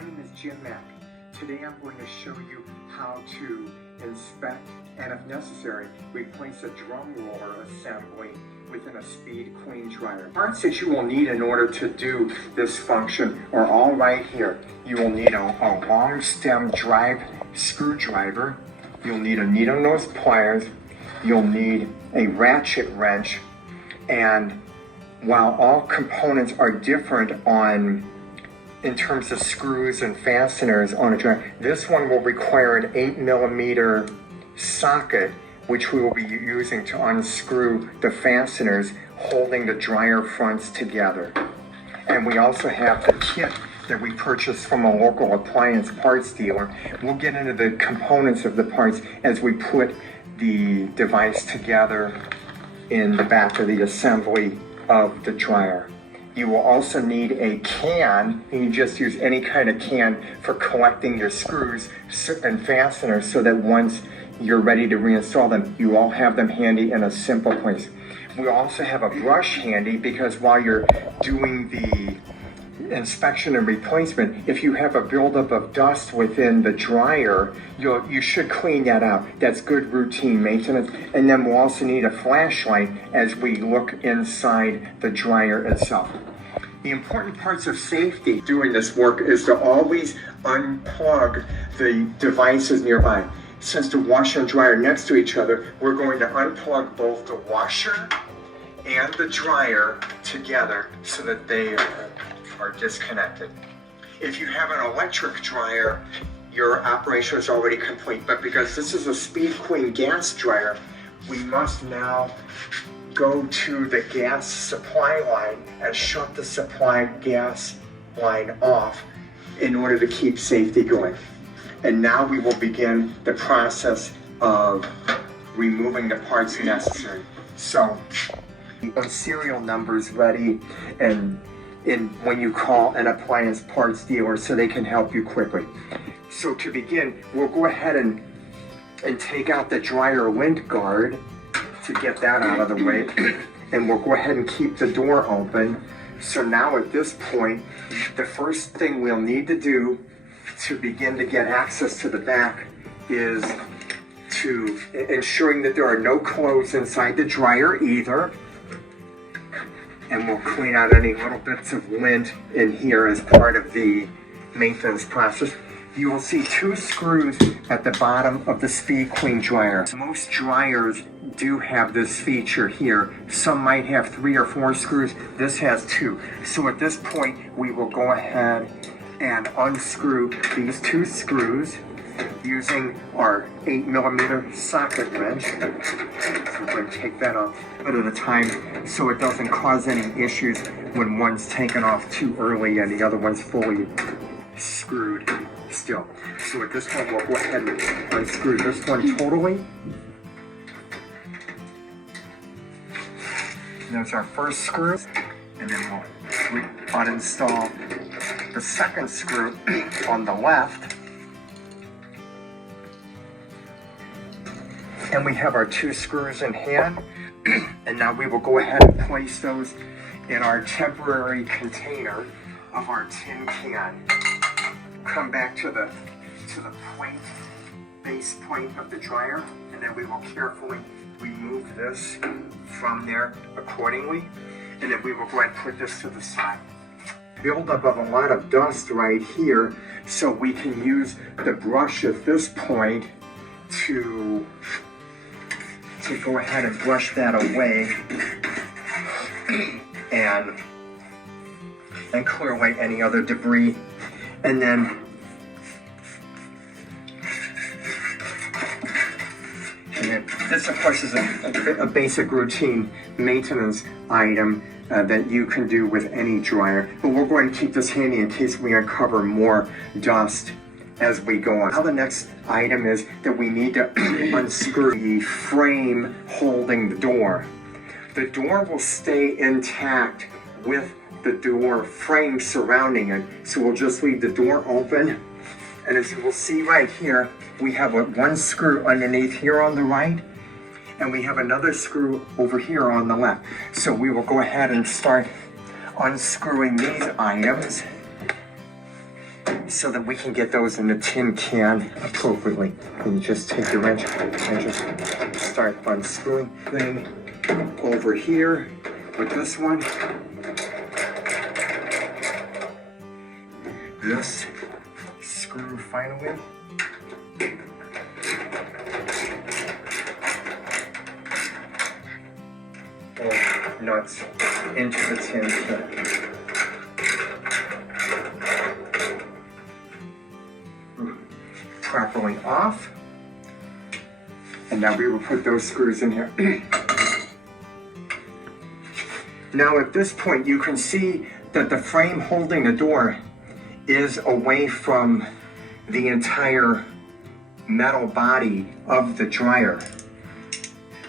My name is Jim Mack. Today I'm going to show you how to inspect and, if necessary, replace a drum roller assembly within a speed queen dryer. Parts that you will need in order to do this function are all right here. You will need a long stem drive screwdriver. You'll need a needle nose pliers. You'll need a ratchet wrench. And while all components are different in terms of screws and fasteners on a dryer, this one will require an 8mm socket, which we will be using to unscrew the fasteners holding the dryer fronts together. And we also have the kit that we purchased from a local appliance parts dealer. We'll get into the components of the parts as we put the device together in the back of the assembly of the dryer. You will also need a can. You can just use any kind of can for collecting your screws and fasteners so that once you're ready to reinstall them, you all have them handy in a simple place. We also have a brush handy because while you're doing the inspection and replacement, if you have a buildup of dust within the dryer, you should clean that out. That's good routine maintenance. And then we'll also need a flashlight as we look inside the dryer itself. The important parts of safety doing this work is to always unplug the devices nearby. Since the washer and dryer are next to each other, we're going to unplug both the washer and the dryer together so that they are disconnected. If you have an electric dryer, your operation is already complete, but because this is a Speed Queen gas dryer, we must now go to the gas supply line and shut the supply gas line off in order to keep safety going. And now we will begin the process of removing the parts necessary. So, the serial numbers ready and when you call an appliance parts dealer so they can help you quickly. So to begin, we'll go ahead and take out the dryer lint guard to get that out of the way. And we'll go ahead and keep the door open. So now at this point, the first thing we'll need to do to begin to get access to the back is to ensuring that there are no clothes inside the dryer either. And we'll clean out any little bits of lint in here as part of the maintenance process. You will see 2 screws at the bottom of the Speed Queen dryer. Most dryers do have this feature here. Some might have 3 or 4 screws. This has 2. So at this point, we will go ahead and unscrew these 2 screws using our 8mm socket wrench. So we're going to take that off at a time so it doesn't cause any issues when one's taken off too early and the other one's fully screwed still. So at this point, we'll go ahead and unscrew this one totally. There's our first screw, and then we'll uninstall the second screw on the left. And we have our 2 screws in hand. And now we will go ahead and place those in our temporary container of our tin can. Come back to the base plate of the dryer, and then we will carefully remove this from there accordingly. And then we will go ahead and put this to the side. Buildup of a lot of dust right here, so we can use the brush at this point to go ahead and brush that away and clear away any other debris. And then this, of course, is a basic routine maintenance item that you can do with any dryer. But we're going to keep this handy in case we uncover more dust as we go on. Now the next item is that we need to unscrew the frame holding the door. The door will stay intact with the door frame surrounding it, so we'll just leave the door open. And as you will see right here, we have one screw underneath here on the right, and we have another screw over here on the left. So we will go ahead and start unscrewing these items so that we can get those in the tin can appropriately. And you just take your wrench and just start unscrewing. Then over here with this one, this screw finally. Pull nuts into the tin can. Properly off, and now we will put those screws in here. Now at this point you can see that the frame holding the door is away from the entire metal body of the dryer.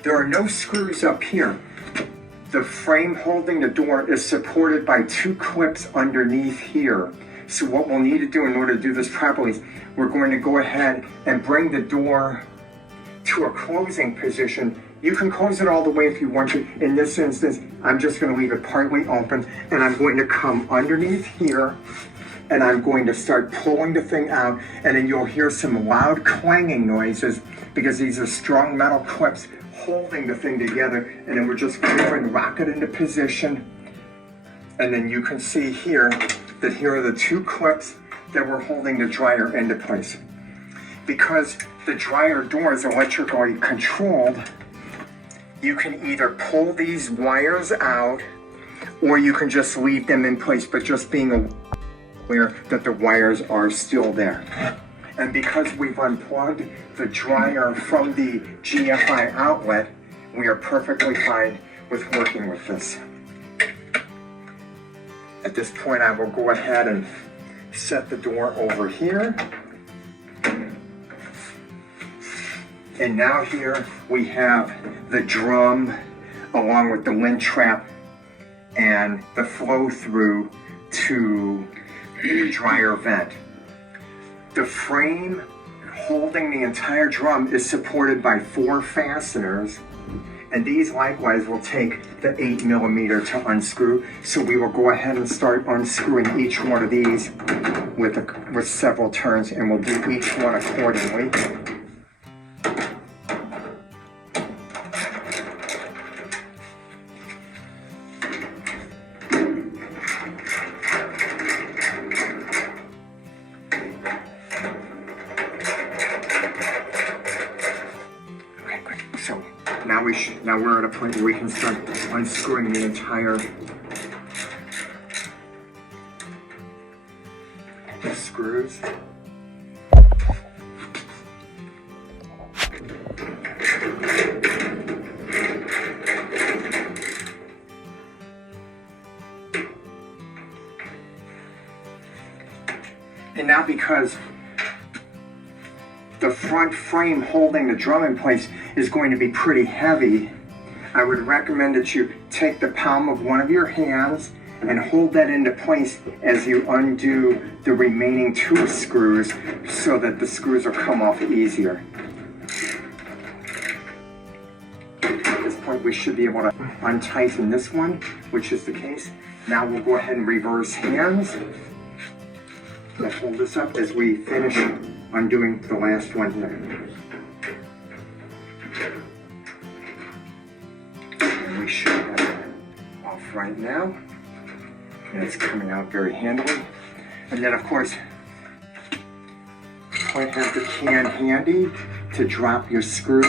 There are no screws up here. The frame holding the door is supported by 2 clips underneath here. So what we'll need to do in order to do this properly is we're going to go ahead and bring the door to a closing position. You can close it all the way if you want to. In this instance, I'm just going to leave it partly open, and I'm going to come underneath here, and I'm going to start pulling the thing out, and then you'll hear some loud clanging noises because these are strong metal clips holding the thing together, and then we're just going to rock it into position. And then you can see here that here are the 2 clips that we're holding the dryer into place. Because the dryer door is electrically controlled, you can either pull these wires out or you can just leave them in place, but just being aware that the wires are still there. And because we've unplugged the dryer from the GFI outlet, we are perfectly fine with working with this. At this point, I will go ahead and set the door over here. And now here we have the drum along with the lint trap and the flow through to the dryer vent. The frame holding the entire drum is supported by 4 fasteners, and these likewise will take the 8mm to unscrew. So we will go ahead and start unscrewing each one of these with several turns, and we'll do each one accordingly. So now we're at a point where we can start unscrewing the entire screws. And now because the front frame holding the drum in place is going to be pretty heavy, I would recommend that you take the palm of one of your hands and hold that into place as you undo the remaining 2 screws so that the screws will come off easier. At this point we should be able to untighten this one, which is the case. Now we'll go ahead and reverse hands. Let's hold this up as we finish undoing the last one here. And we should have it off right now. And it's coming out very handily. And then of course, you have the can handy to drop your screw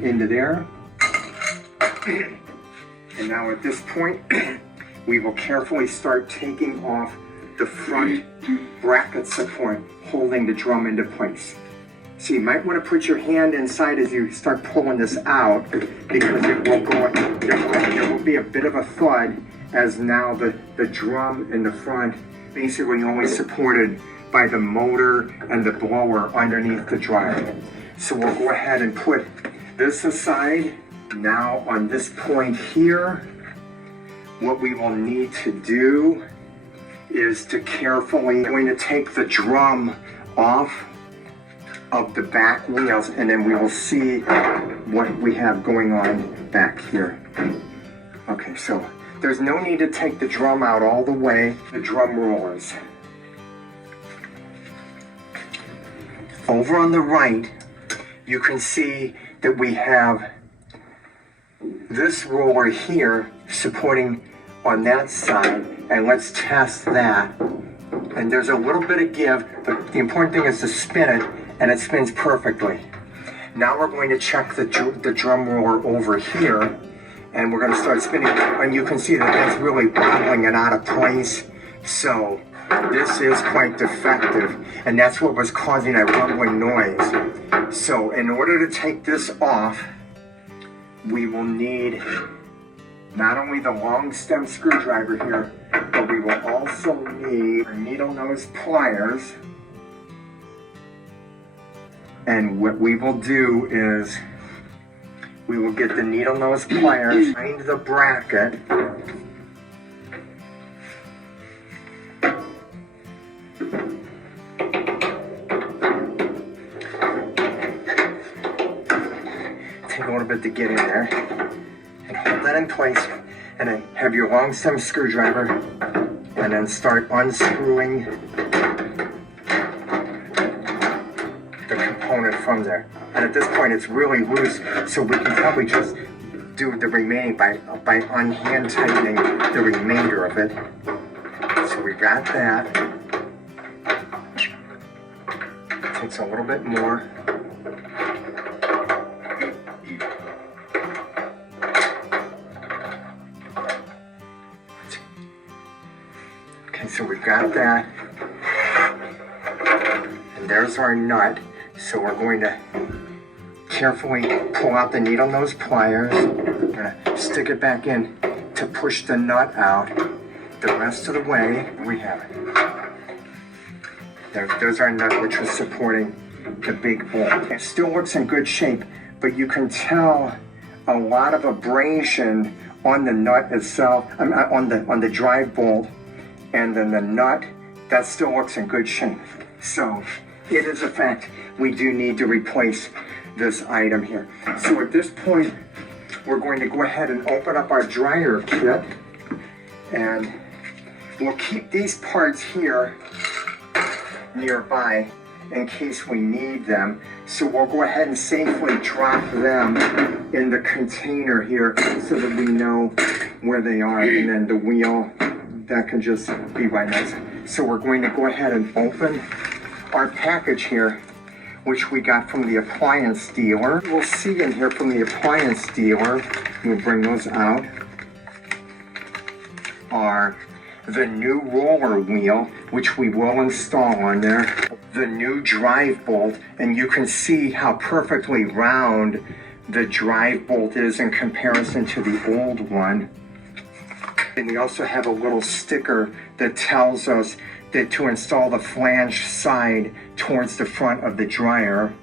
into there. And now at this point, we will carefully start taking off the front bracket support holding the drum into place. So you might want to put your hand inside as you start pulling this out, because it will go, there will be a bit of a thud, as now the drum in the front basically only supported by the motor and the blower underneath the dryer. So we'll go ahead and put this aside. Now on this point here, what we will need to do is to carefully going to take the drum off of the back wheels, and then we will see what we have going on back here. Okay, so there's no need to take the drum out all the way. The drum rollers. over on the right, you can see that we have this roller here supporting on that side, and let's test that. And there's a little bit of give, but the important thing is to spin it, and it spins perfectly. Now we're going to check the drum roller over here, and we're going to start spinning, and you can see that that's really bobbling it out of place. So this is quite defective, and that's what was causing that rumbling noise. So in order to take this off, we will need not only the long stem screwdriver here, but we will also need our needle nose pliers. And what we will do is we will get the needle nose pliers behind the bracket. Take a little bit to get in there and hold that in place, and then have your long stem screwdriver, and then start unscrewing the component from there. And at this point it's really loose, so we can probably just do the remaining by unhand tightening the remainder of it. So we got that. Takes a little bit more. Okay, so we've got that. And there's our nut. So we're going to carefully pull out the needle nose pliers. We're going to stick it back in to push the nut out. The rest of the way, we have it. There's our nut, which was supporting the big bolt. It still looks in good shape, but you can tell a lot of abrasion on the nut itself, on the drive bolt, and then the nut, that still looks in good shape. So it is a fact, we do need to replace this item here. So at this point, we're going to go ahead and open up our dryer kit, and we'll keep these parts here nearby in case we need them. So we'll go ahead and safely drop them in the container here so that we know where they are, and then the wheel, that can just be right next. So we're going to go ahead and open our package here, which we got from the appliance dealer. We'll see in here from the appliance dealer, we'll bring those out, are the new roller wheel, which we will install on there, the new drive bolt, and you can see how perfectly round the drive bolt is in comparison to the old one. And we also have a little sticker that tells us that to install the flange side towards the front of the dryer.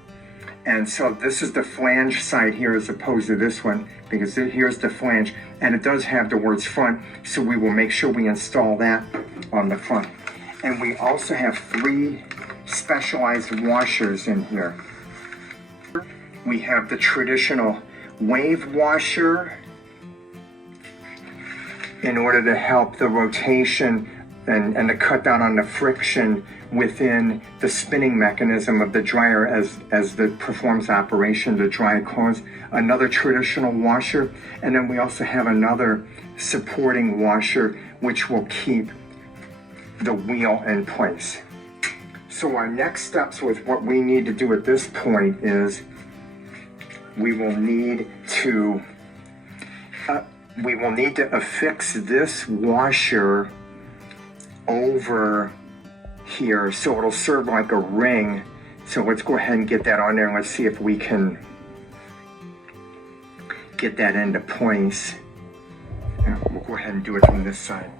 And so this is the flange side here as opposed to this one, because here's the flange, and it does have the words front, so we will make sure we install that on the front. And we also have 3 specialized washers in here. We have the traditional wave washer in order to help the rotation and to cut down on the friction within the spinning mechanism of the dryer as it performs operation to dry clothes. Another traditional washer, and then we also have another supporting washer which will keep the wheel in place. So our next steps with what we need to do at this point is we will need to affix this washer over here so it'll serve like a ring. So let's go ahead and get that on there, and let's see if we can get that into place. And we'll go ahead and do it from this side.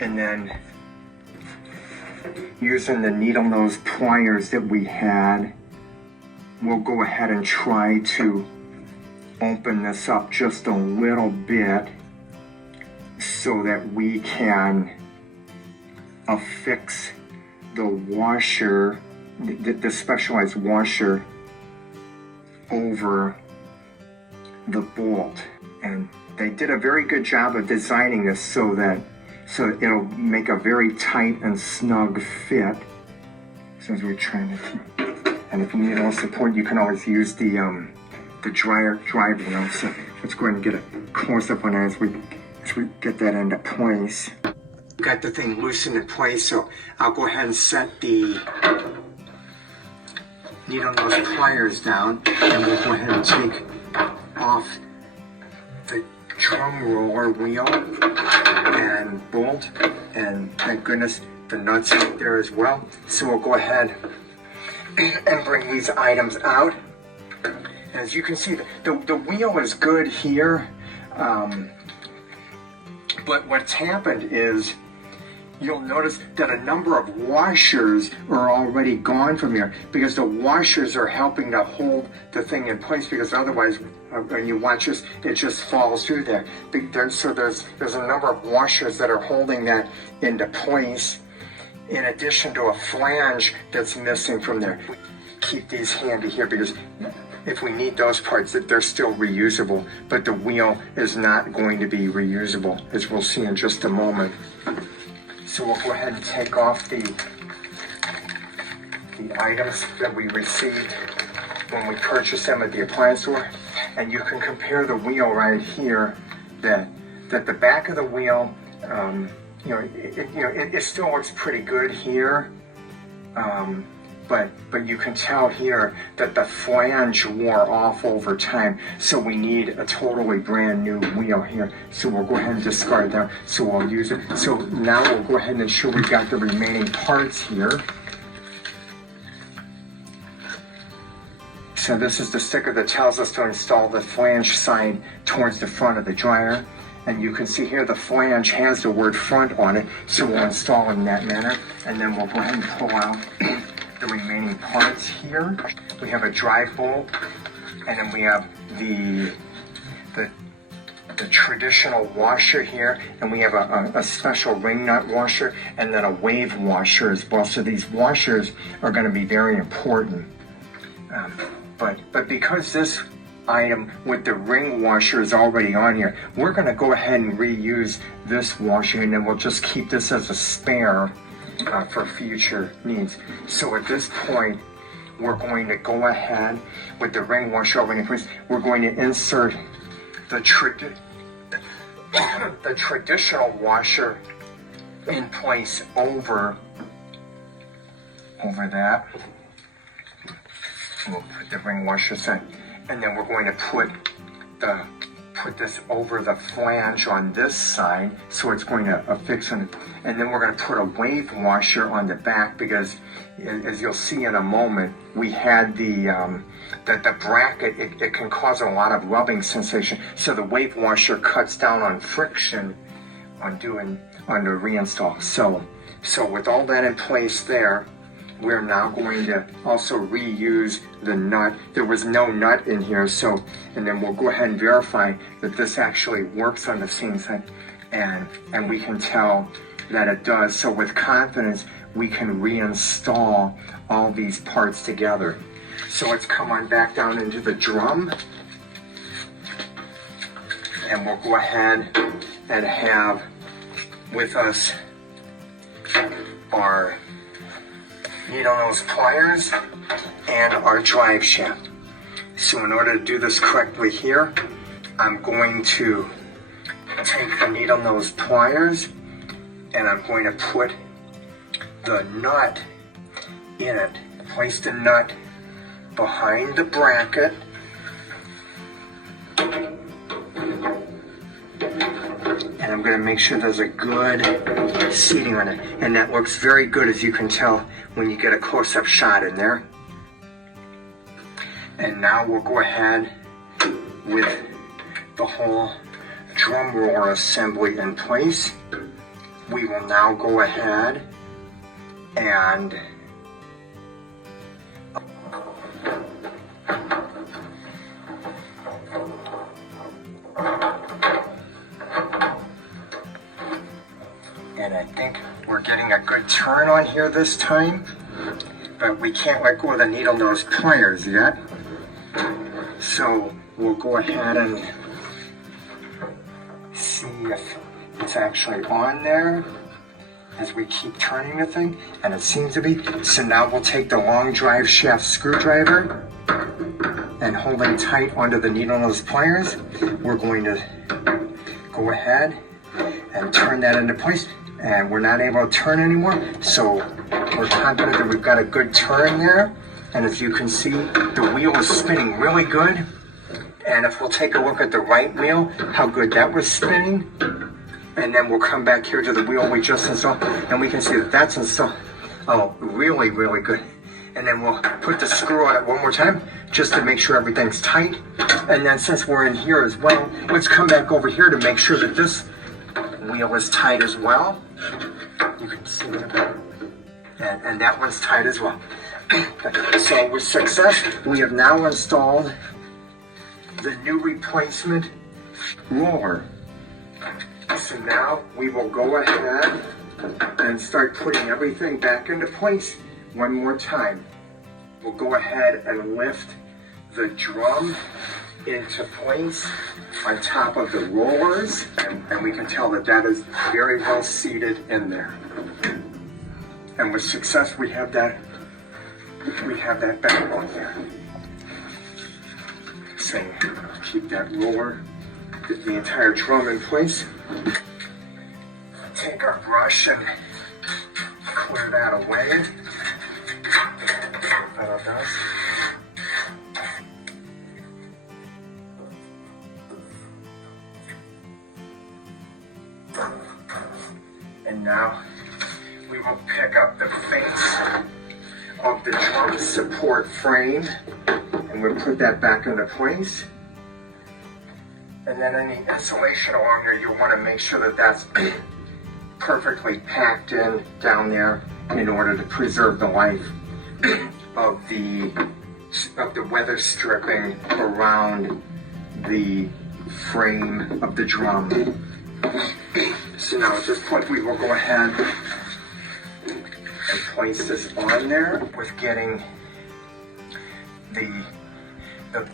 And then using the needle nose pliers that we had, we'll go ahead and try to open this up just a little bit so that we can affix the washer, the specialized washer, over the bolt. And they did a very good job of designing this so it'll make a very tight and snug fit. So as we're trying to And if you need a little support, you can always use the drive wheel. So let's go ahead and get a close-up on that as we get that into place. Got the thing loosened in place, so I'll go ahead and set the needle nose pliers down, and we'll go ahead and take off the drum roller wheel and bolt, and thank goodness the nuts right there as well. So we'll go ahead and bring these items out. As you can see, the wheel is good here, but what's happened is you'll notice that a number of washers are already gone from here, because the washers are helping to hold the thing in place, because otherwise when you watch this, it just falls through there. So there's a number of washers that are holding that into place, in addition to a flange that's missing from there. Keep these handy here, because if we need those parts, that they're still reusable, but the wheel is not going to be reusable, as we'll see in just a moment. So we'll go ahead and take off the items that we received when we purchased them at the appliance store, and you can compare the wheel right here. That the back of the wheel, it still looks pretty good here, but you can tell here that the flange wore off over time. So we need a totally brand new wheel here. So we'll go ahead and discard that. So we'll use it. So now we'll go ahead and ensure we've got the remaining parts here. So this is the sticker that tells us to install the flange side towards the front of the dryer. And you can see here the flange has the word front on it. So we'll install in that manner. And then we'll go ahead and pull out the remaining parts here. We have a drive bolt, and then we have the traditional washer here, and we have a special ring nut washer, and then a wave washer as well. So these washers are going to be very important. But because this item with the ring washer is already on here, we're going to go ahead and reuse this washer, and then we'll just keep this as a spare for future needs. So at this point, we're going to go ahead with the ring washer already in place. We're going to insert the traditional washer in place over that. We'll put the ring washer set, and then we're going to put this over the flange on this side, so it's going to affix on it. And then we're going to put a wave washer on the back, because as you'll see in a moment, we had the bracket, it can cause a lot of rubbing sensation. So the wave washer cuts down on friction on the reinstall. So with all that in place there, we're now going to also reuse the nut. There was no nut in here, and then we'll go ahead and verify that this actually works on the seam side, and we can tell that it does. So with confidence, we can reinstall all these parts together. So let's come on back down into the drum, and we'll go ahead and have with us our needle nose pliers and our drive shaft. So in order to do this correctly here, I'm going to take the needle nose pliers, and I'm going to put the nut in it. Place the nut behind the bracket, and I'm going to make sure there's a good seating on it, and that looks very good, as you can tell when you get a close-up shot in there. And now we'll go ahead with the whole drum roller assembly in place. We will now go ahead and I think we're getting a good turn on here this time, but we can't let go of the needle nose pliers yet. So we'll go ahead and see if it's actually on there. as we keep turning the thing, and it seems to be. So now we'll take the long drive shaft screwdriver and holding tight onto the needle nose pliers, we're going to go ahead and turn that into place. And we're not able to turn anymore, so we're confident that we've got a good turn there. And as you can see, the wheel is spinning really good. And if we'll take a look at the right wheel, how good that was spinning. And then we'll come back here to the wheel we just installed, and we can see that that's installed. Oh, really, really good. And then we'll put the screw on it one more time, just to make sure everything's tight. And then since we're in here as well, let's come back over here to make sure that this wheel is tight as well. You can see that. And that one's tight as well. So with success, we have now installed the new replacement roller. So now we will go ahead and start putting everything back into place one more time. We'll go ahead and lift the drum into place on top of the rollers, and we can tell that that is very well seated in there. And with success, we have that back on there. So keep that roller, get the entire drum in place. Take our brush and clear that away. That does. And now we will pick up the face of the drum support frame, and we'll put that back into place. And then any insulation along there, you want to make sure that that's perfectly packed in down there in order to preserve the life of the weather stripping around the frame of the drum. So now at this point we will go ahead and place this on there with getting the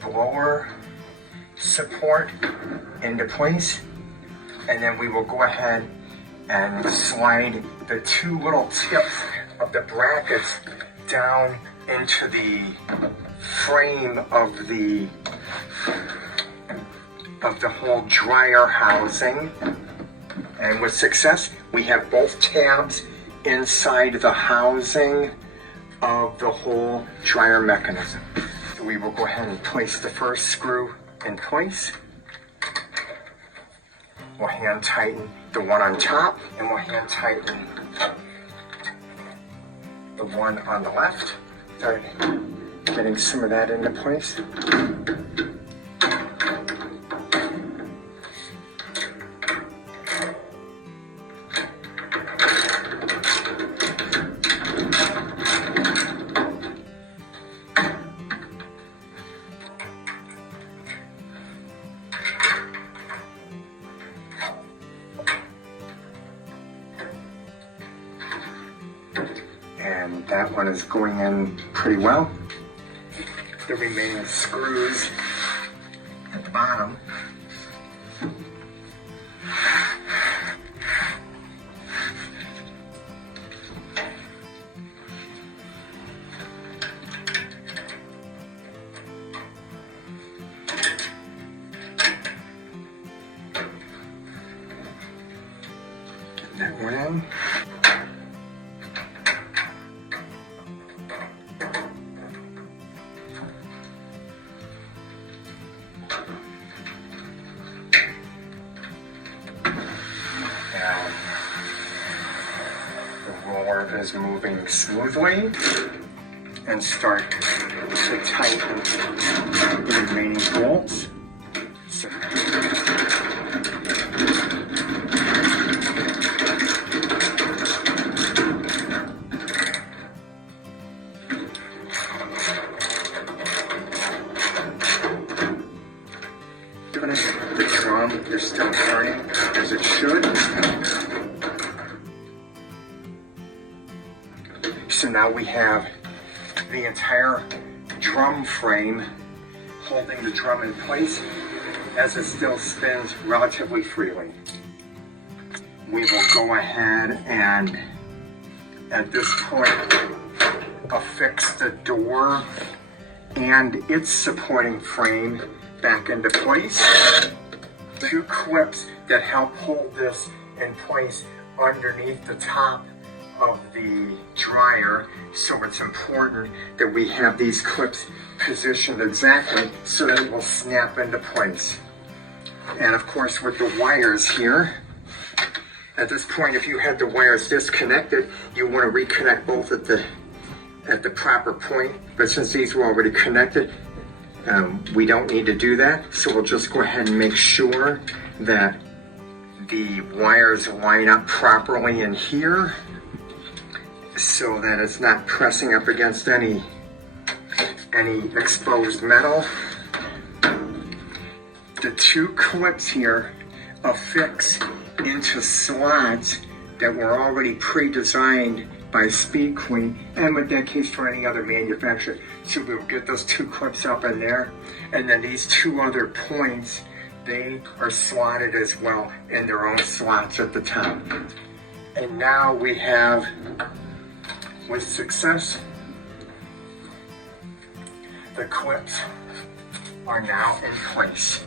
blower support into place, and then we will go ahead and slide the two little tips of the brackets down into the frame of the whole dryer housing. And with success, we have both tabs inside the housing of the whole dryer mechanism. So we will go ahead and place the first screw in place. We'll hand tighten the one on top, and we'll hand tighten the one on the left. Start getting some of that into place. And that one is going in pretty well. The remaining screws at the bottom. Get that one in. Is moving smoothly, and start to tighten the remaining bolts. So the drum is still turning as it should. So now we have the entire drum frame holding the drum in place as it still spins relatively freely. We will go ahead and At this point, affix the door and its supporting frame back into place. 2 clips that help hold this in place underneath the top of the dryer. So it's important that we have these clips positioned exactly so that it will snap into place. And of course with the wires here, at this point if you had the wires disconnected, you want to reconnect both at the proper point. But since these were already connected, we don't need to do that. So we'll just go ahead and make sure that the wires line up properly in here so that it's not pressing up against any exposed metal. The 2 clips here affix into slots that were already pre-designed by Speed Queen, and with that case for any other manufacturer. So we'll get those 2 clips up in there, and then these 2 other points, they are slotted as well in their own slots at the top. And now we have, with success, the clips are now in place.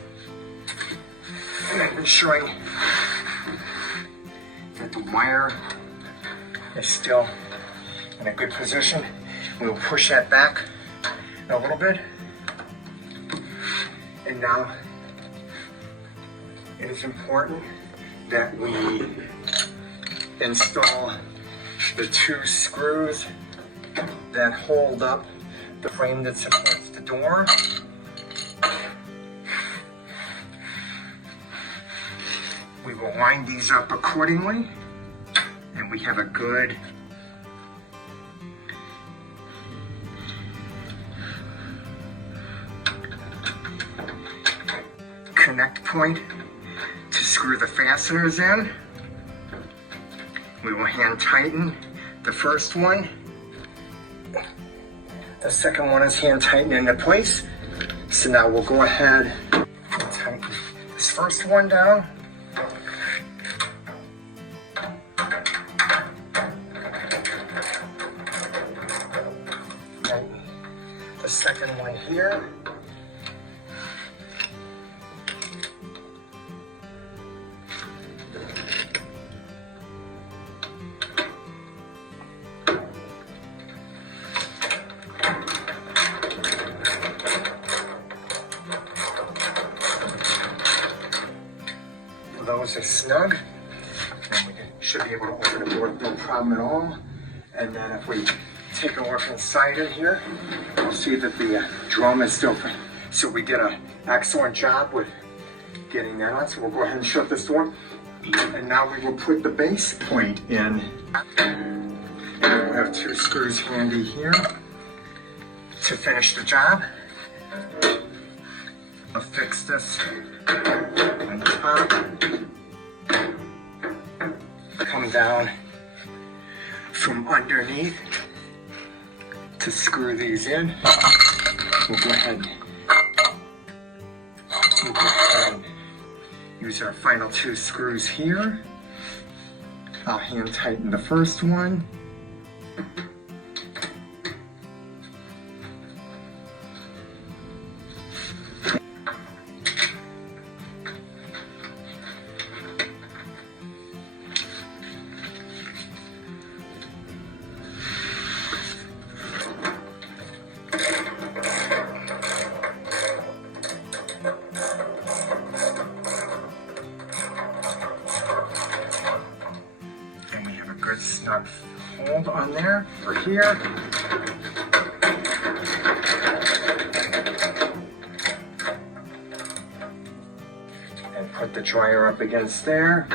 And ensuring that the wire is still in a good position. We'll push that back a little bit. And now it is important that we install the 2 screws that hold up the frame that supports the door. We will line these up accordingly, and we have a good connect point to screw the fasteners in. We will hand tighten the first one. The second one is hand tightened into place. So now we'll go ahead and tighten this first one down. Tighten the second one here. Those are snug, and we should be able to open the door no problem at all. And then if we take a look inside it here, we'll see that the drum is still free. So we did an excellent job with getting that on. So we'll go ahead and shut this door. And now we will put the base plate in. And we'll have 2 screws handy here to finish the job. Affix this on top. Come down from underneath to screw these in. We'll go ahead and use our final 2 screws here. I'll hand tighten the first one. Good snug hold on there for here. And put the dryer up against there.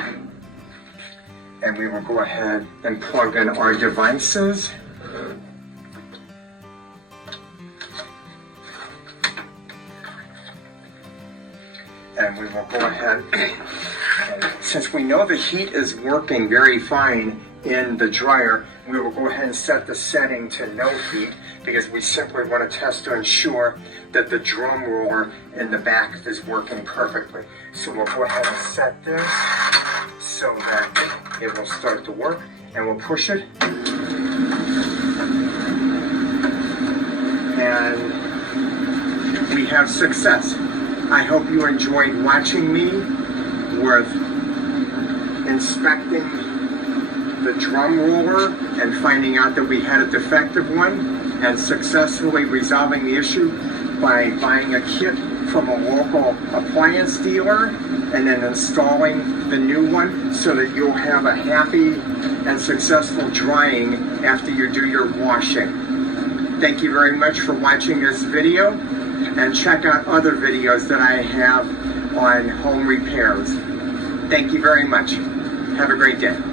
And we will go ahead and plug in our devices. And we will go ahead, and since we know the heat is working very fine in the dryer, we will go ahead and set the setting to no heat, because we simply want to test to ensure that the drum roller in the back is working perfectly. So we'll go ahead and set this so that it will start to work, and we'll push it. we have success. I hope you enjoyed watching me with inspecting the drum roller and finding out that we had a defective one and successfully resolving the issue by buying a kit from a local appliance dealer and then installing the new one so that you'll have a happy and successful drying after you do your washing. Thank you very much for watching this video, and check out other videos that I have on home repairs. Thank you very much. Have a great day.